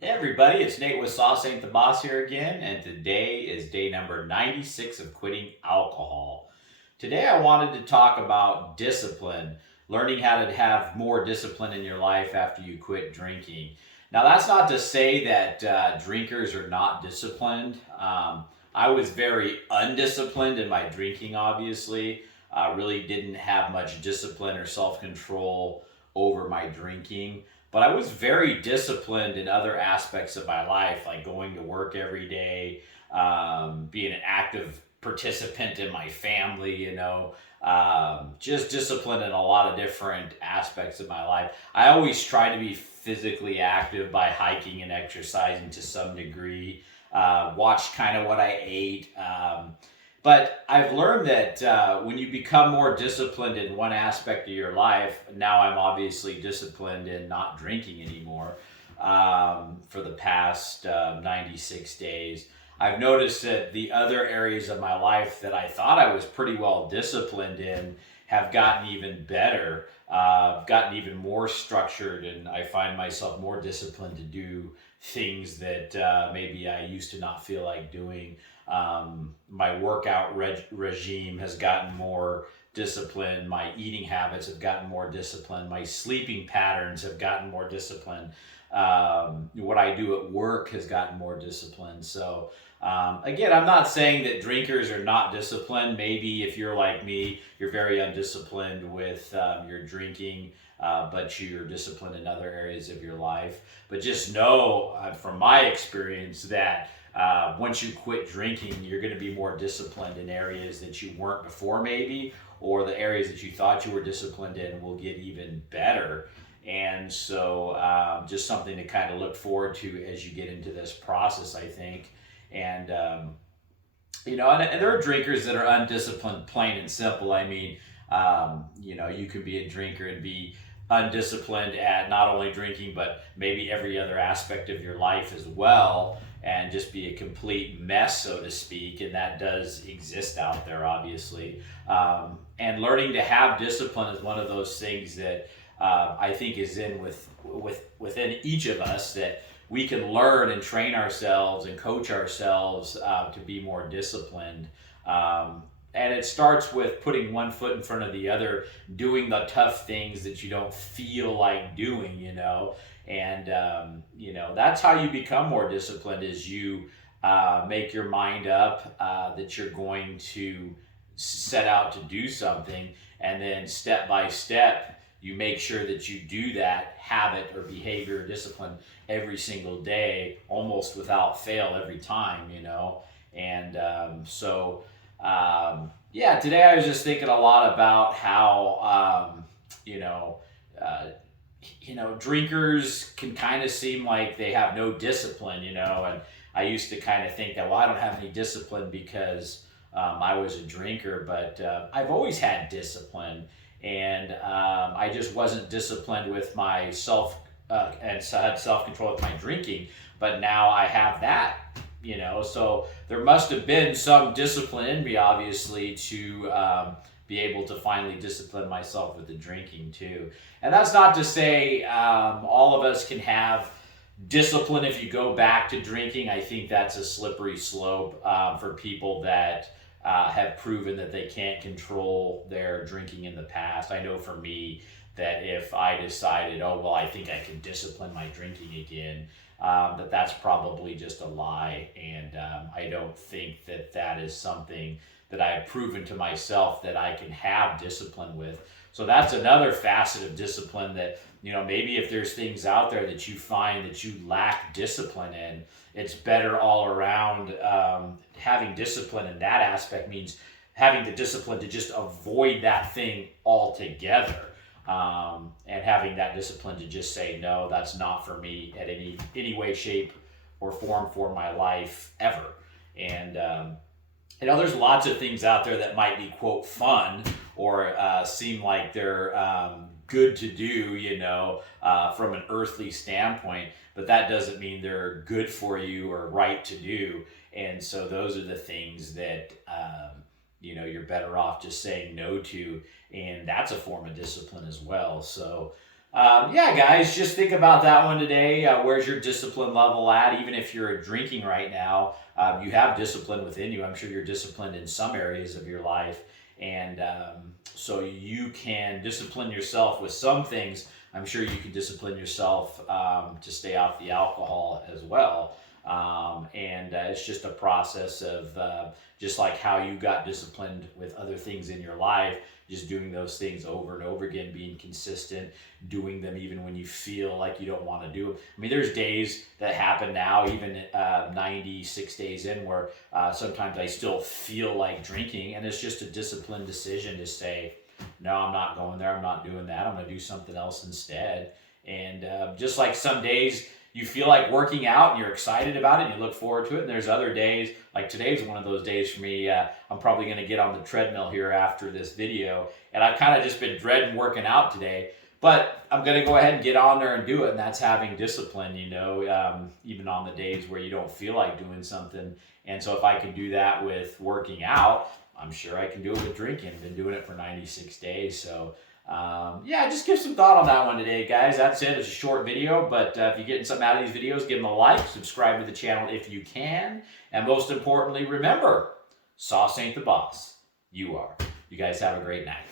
Hey everybody, it's Nate with Sauce Ain't the Boss here again, and today is day number 96 of quitting alcohol. Today I wanted to talk about discipline, learning how to have more discipline in your life after you quit drinking. Now, that's not to say that drinkers are not disciplined. I was very undisciplined in my drinking, obviously. I really didn't have much discipline or self control over my drinking, but I was very disciplined in other aspects of my life, like going to work every day, being an active participant in my family, just disciplined in a lot of different aspects of my life. I always try to be physically active by hiking and exercising to some degree, watch kind of what I ate. But I've learned that when you become more disciplined in one aspect of your life, now I'm obviously disciplined in not drinking anymore for the past 96 days. I've noticed that the other areas of my life that I thought I was pretty well disciplined in have gotten even better, gotten even more structured, and I find myself more disciplined to do things that maybe I used to not feel like doing. My workout regime has gotten more disciplined. My eating habits have gotten more disciplined. My sleeping patterns have gotten more disciplined. What I do at work has gotten more disciplined. So, again, I'm not saying that drinkers are not disciplined. Maybe if you're like me, you're very undisciplined with your drinking. But you're disciplined in other areas of your life. But just know from my experience that once you quit drinking, you're going to be more disciplined in areas that you weren't before, maybe, or the areas that you thought you were disciplined in will get even better. And so, just something to kind of look forward to as you get into this process, I think. And, and there are drinkers that are undisciplined, plain and simple. I mean, you could be a drinker and be undisciplined at not only drinking, but maybe every other aspect of your life as well, and just be a complete mess, so to speak. And that does exist out there, obviously. And learning to have discipline is one of those things that I think is within each of us, that we can learn and train ourselves and coach ourselves to be more disciplined. And it starts with putting one foot in front of the other, doing the tough things that you don't feel like doing, And, that's how you become more disciplined, is you make your mind up that you're going to set out to do something. And then step by step, you make sure that you do that habit or behavior or discipline every single day, almost without fail every time, And yeah, today I was just thinking a lot about how, uh, drinkers can kind of seem like they have no discipline, and I used to kind of think that, well, I don't have any discipline because I was a drinker, but I've always had discipline, and I just wasn't disciplined with my and so I had self control with my drinking, but now I have that. So there must have been some discipline in me, obviously, to be able to finally discipline myself with the drinking too. And that's not to say all of us can have discipline if you go back to drinking. I think that's a slippery slope for people that have proven that they can't control their drinking in the past. I know for me that if I decided, oh, well, I think I can discipline my drinking again, that's probably just a lie. And I don't think that is something that I've proven to myself that I can have discipline with. So that's another facet of discipline that, maybe if there's things out there that you find that you lack discipline in, it's better all around. Having discipline in that aspect means having the discipline to just avoid that thing altogether. And having that discipline to just say, no, that's not for me at any way, shape, or form for my life ever. And there's lots of things out there that might be, quote, fun, or seem like they're good to do, from an earthly standpoint, but that doesn't mean they're good for you or right to do. And so those are the things that, you're better off just saying no to. And that's a form of discipline as well. So, Yeah, guys, just think about that one today. Where's your discipline level at? Even if you're drinking right now, you have discipline within you. I'm sure you're disciplined in some areas of your life. And so you can discipline yourself with some things. I'm sure you can discipline yourself to stay off the alcohol as well. And it's just a process of just like how you got disciplined with other things in your life, just doing those things over and over again, being consistent, doing them even when you feel like you don't want to do them. I mean, there's days that happen now, even 96 days in, where sometimes I still feel like drinking, and it's just a disciplined decision to say, no, I'm not going there. I'm not doing that. I'm going to do something else instead. And just like some days you feel like working out and you're excited about it and you look forward to it. And there's other days, like today's one of those days for me. I'm probably going to get on the treadmill here after this video. And I've kind of just been dreading working out today. But I'm going to go ahead and get on there and do it. And that's having discipline, even on the days where you don't feel like doing something. And so if I can do that with working out, I'm sure I can do it with drinking. I've been doing it for 96 days. So just give some thought on that one today, guys. That's it. It's a short video, but if you're getting something out of these videos, give them a like, subscribe to the channel if you can, and most importantly, remember, sauce ain't the boss. You are. You guys have a great night.